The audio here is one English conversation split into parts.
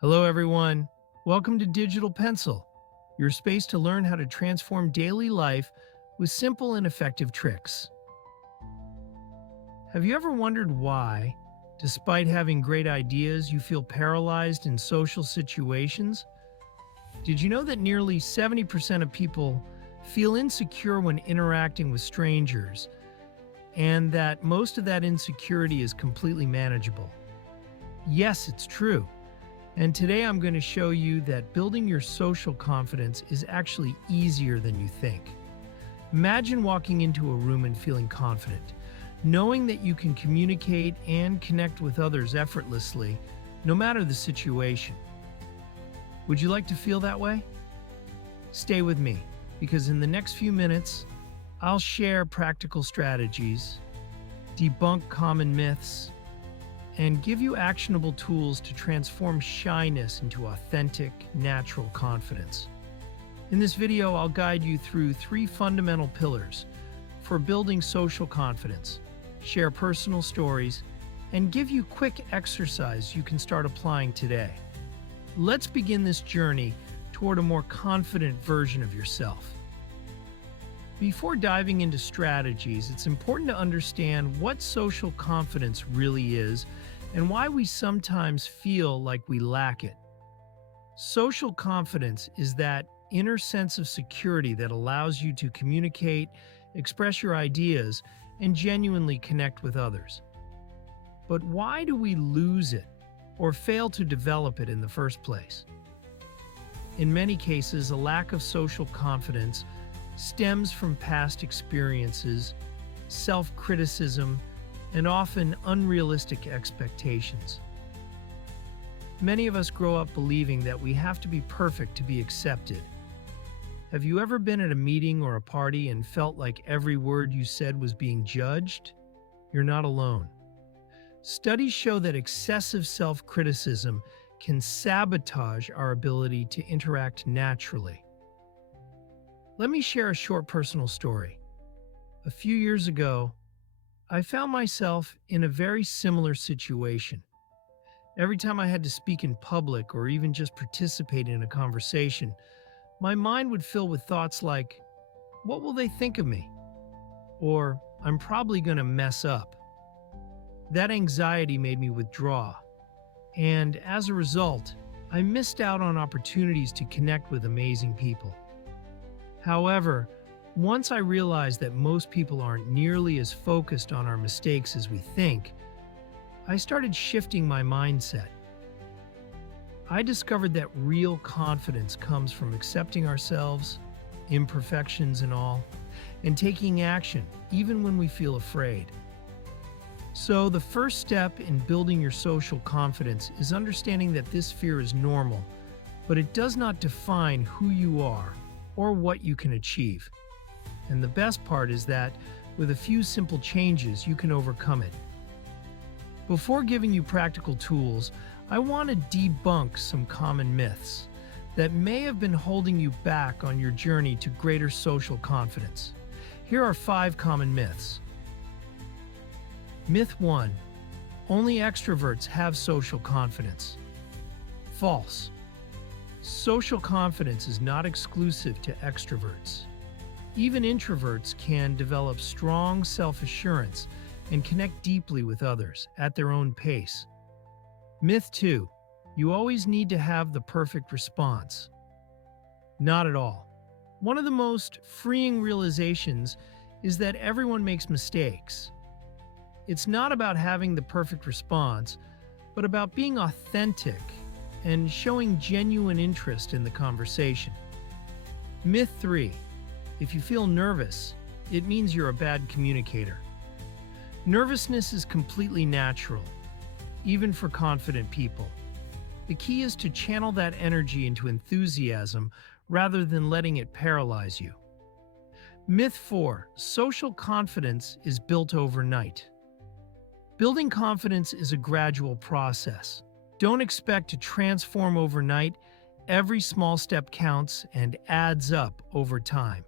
Hello, everyone. Welcome to Digital Pencil, your space to learn how to transform daily life with simple and effective tricks. Have you ever wondered why, despite having great ideas, you feel paralyzed in social situations? Did you know that nearly 70% of people feel insecure when interacting with strangers, and that most of that insecurity is completely manageable? Yes, it's true. And today I'm going to show you that building your social confidence is actually easier than you think. Imagine walking into a room and feeling confident, knowing that you can communicate and connect with others effortlessly, no matter the situation. Would you like to feel that way? Stay with me, because in the next few minutes, I'll share practical strategies, debunk common myths, and give you actionable tools to transform shyness into authentic, natural confidence. In this video, I'll guide you through 3 fundamental pillars for building social confidence, share personal stories, and give you quick exercise you can start applying today. Let's begin this journey toward a more confident version of yourself. Before diving into strategies, it's important to understand what social confidence really is and why we sometimes feel like we lack it. Social confidence is that inner sense of security that allows you to communicate, express your ideas, and genuinely connect with others. But why do we lose it or fail to develop it in the first place? In many cases, a lack of social confidence stems from past experiences, self-criticism, and often unrealistic expectations. Many of us grow up believing that we have to be perfect to be accepted. Have you ever been at a meeting or a party and felt like every word you said was being judged? You're not alone. Studies show that excessive self-criticism can sabotage our ability to interact naturally. Let me share a short personal story. A few years ago, I found myself in a very similar situation. Every time I had to speak in public or even just participate in a conversation, my mind would fill with thoughts like, "What will they think of me?" Or, "I'm probably going to mess up." That anxiety made me withdraw, and as a result, I missed out on opportunities to connect with amazing people. However, once I realized that most people aren't nearly as focused on our mistakes as we think, I started shifting my mindset. I discovered that real confidence comes from accepting ourselves, imperfections and all, and taking action even when we feel afraid. So the first step in building your social confidence is understanding that this fear is normal, but it does not define who you are or what you can achieve. And the best part is that, with a few simple changes, you can overcome it. Before giving you practical tools, I want to debunk some common myths that may have been holding you back on your journey to greater social confidence. Here are 5 common myths. Myth 1. Only extroverts have social confidence. False. Social confidence is not exclusive to extroverts. Even introverts can develop strong self-assurance and connect deeply with others at their own pace. Myth 2. You always need to have the perfect response. Not at all. One of the most freeing realizations is that everyone makes mistakes. It's not about having the perfect response, but about being authentic and showing genuine interest in the conversation. Myth 3. If you feel nervous, it means you're a bad communicator. Nervousness is completely natural, even for confident people. The key is to channel that energy into enthusiasm rather than letting it paralyze you. Myth 4. Social confidence is built overnight. Building confidence is a gradual process. Don't expect to transform overnight. Every small step counts and adds up over time.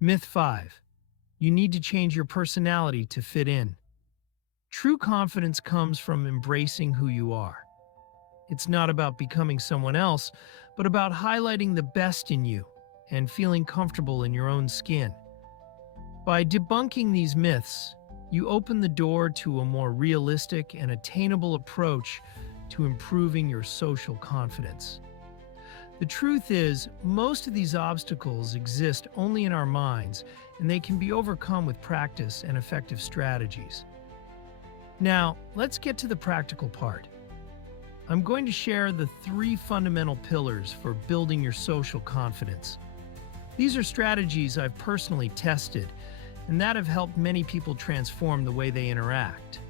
Myth 5. You need to change your personality to fit in. True confidence comes from embracing who you are. It's not about becoming someone else, but about highlighting the best in you and feeling comfortable in your own skin. By debunking these myths, you open the door to a more realistic and attainable approach to improving your social confidence. The truth is, most of these obstacles exist only in our minds, and they can be overcome with practice and effective strategies. Now, let's get to the practical part. I'm going to share the 3 fundamental pillars for building your social confidence. These are strategies I've personally tested, and that have helped many people transform the way they interact.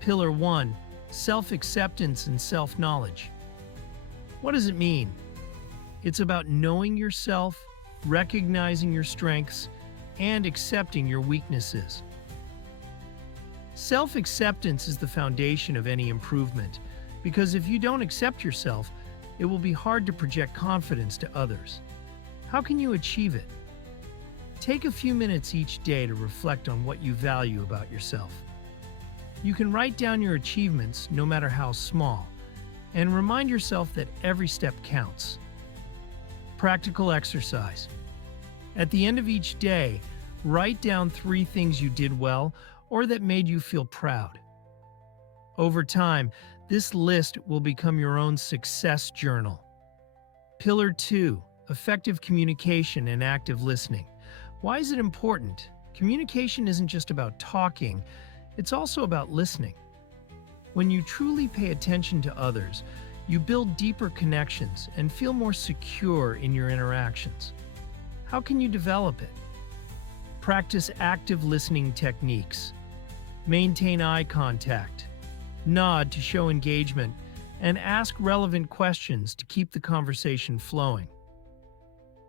Pillar 1, self-acceptance and self-knowledge. What does it mean? It's about knowing yourself, recognizing your strengths, and accepting your weaknesses. Self-acceptance is the foundation of any improvement, because if you don't accept yourself, it will be hard to project confidence to others. How can you achieve it? Take a few minutes each day to reflect on what you value about yourself. You can write down your achievements, no matter how small, and remind yourself that every step counts. Practical exercise. At the end of each day, write down 3 things you did well or that made you feel proud. Over time, this list will become your own success journal. Pillar 2, effective communication and active listening. Why is it important? Communication isn't just about talking, it's also about listening. When you truly pay attention to others, you build deeper connections and feel more secure in your interactions. How can you develop it? Practice active listening techniques. Maintain eye contact. Nod to show engagement, and ask relevant questions to keep the conversation flowing.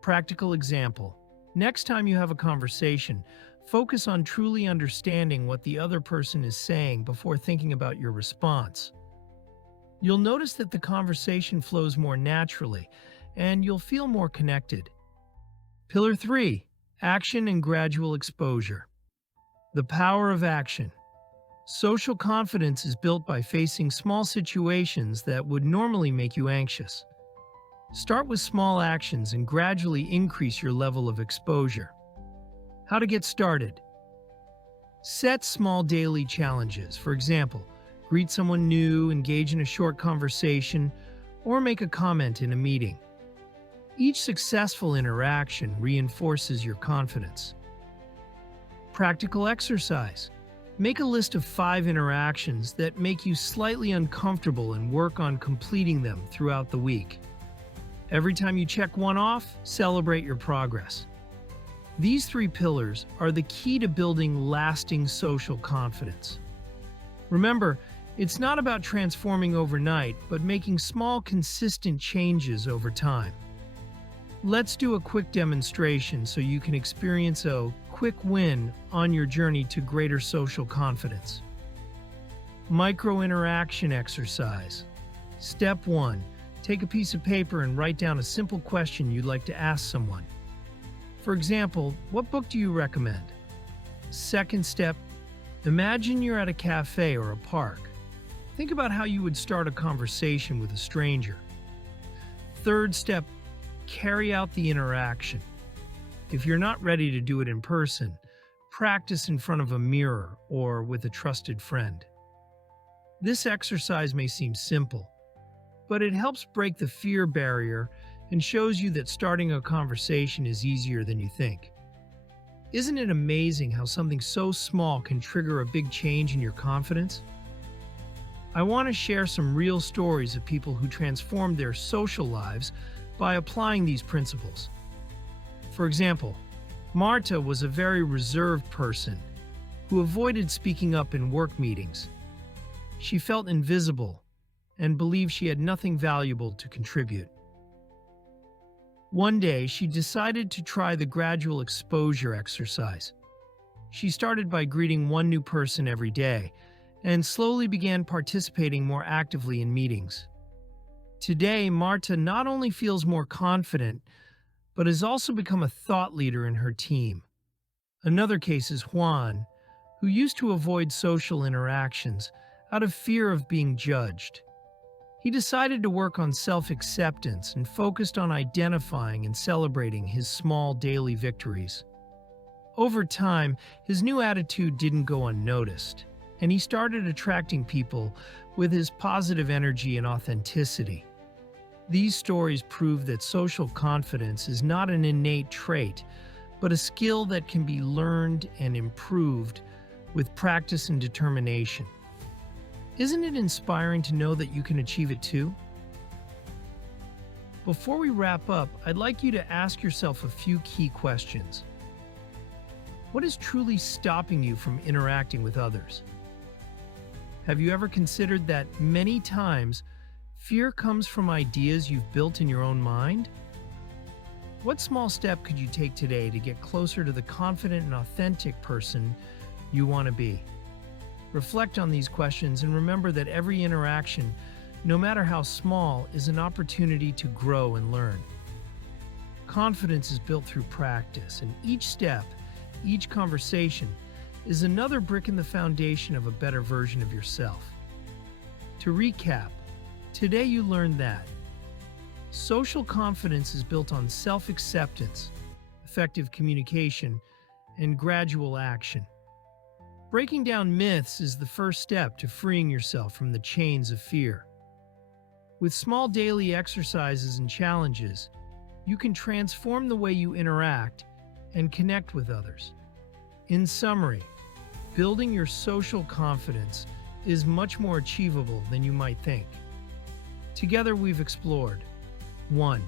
Practical example. Next time you have a conversation, focus on truly understanding what the other person is saying before thinking about your response. You'll notice that the conversation flows more naturally, and you'll feel more connected. Pillar 3, action and gradual exposure. The power of action. Social confidence is built by facing small situations that would normally make you anxious. Start with small actions and gradually increase your level of exposure. How to get started? Set small daily challenges. For example, greet someone new, engage in a short conversation, or make a comment in a meeting. Each successful interaction reinforces your confidence. Practical exercise. Make a list of 5 interactions that make you slightly uncomfortable and work on completing them throughout the week. Every time you check one off, celebrate your progress. These 3 pillars are the key to building lasting social confidence. Remember, it's not about transforming overnight, but making small, consistent changes over time. Let's do a quick demonstration so you can experience a quick win on your journey to greater social confidence. Micro-interaction exercise. Step 1. Take a piece of paper and write down a simple question you'd like to ask someone. For example, what book do you recommend? Second step. Imagine you're at a cafe or a park. Think about how you would start a conversation with a stranger. Third step, carry out the interaction. If you're not ready to do it in person, practice in front of a mirror or with a trusted friend. This exercise may seem simple, but it helps break the fear barrier and shows you that starting a conversation is easier than you think. Isn't it amazing how something so small can trigger a big change in your confidence? I want to share some real stories of people who transformed their social lives by applying these principles. For example, Marta was a very reserved person who avoided speaking up in work meetings. She felt invisible and believed she had nothing valuable to contribute. One day, she decided to try the gradual exposure exercise. She started by greeting one new person every day and slowly began participating more actively in meetings. Today, Marta not only feels more confident, but has also become a thought leader in her team. Another case is Juan, who used to avoid social interactions out of fear of being judged. He decided to work on self-acceptance and focused on identifying and celebrating his small daily victories. Over time, his new attitude didn't go unnoticed, and he started attracting people with his positive energy and authenticity. These stories prove that social confidence is not an innate trait, but a skill that can be learned and improved with practice and determination. Isn't it inspiring to know that you can achieve it too? Before we wrap up, I'd like you to ask yourself a few key questions. What is truly stopping you from interacting with others? Have you ever considered that many times fear comes from ideas you've built in your own mind? What small step could you take today to get closer to the confident and authentic person you want to be? Reflect on these questions and remember that every interaction, no matter how small, is an opportunity to grow and learn. Confidence is built through practice, and each step, each conversation, is another brick in the foundation of a better version of yourself. To recap, today you learned that social confidence is built on self-acceptance, effective communication, and gradual action. Breaking down myths is the first step to freeing yourself from the chains of fear. With small daily exercises and challenges, you can transform the way you interact and connect with others. In summary, building your social confidence is much more achievable than you might think. Together we've explored 1.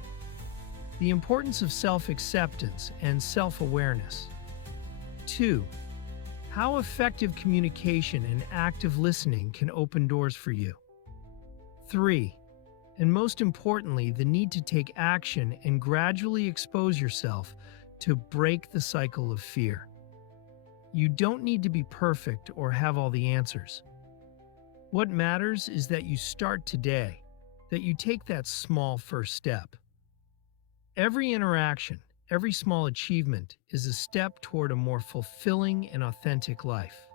The importance of self-acceptance and self-awareness. 2. How effective communication and active listening can open doors for you. 3. And most importantly, the need to take action and gradually expose yourself to break the cycle of fear. You don't need to be perfect or have all the answers. What matters is that you start today, that you take that small first step. Every interaction, every small achievement is a step toward a more fulfilling and authentic life.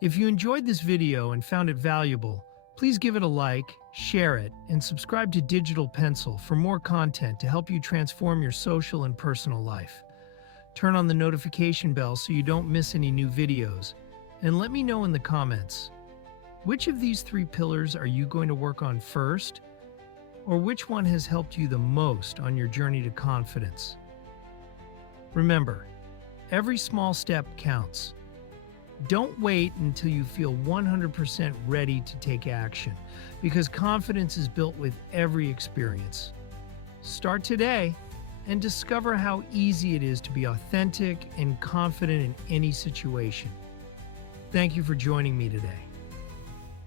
If you enjoyed this video and found it valuable, please give it a like, share it, and subscribe to Digital Pencil for more content to help you transform your social and personal life. Turn on the notification bell so you don't miss any new videos, and let me know in the comments, which of these 3 pillars are you going to work on first? Or which one has helped you the most on your journey to confidence? Remember, every small step counts. Don't wait until you feel 100% ready to take action, because confidence is built with every experience. Start today and discover how easy it is to be authentic and confident in any situation. Thank you for joining me today.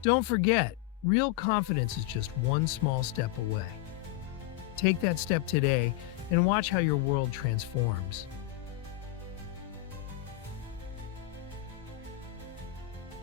Don't forget, real confidence is just one small step away. Take that step today and watch how your world transforms.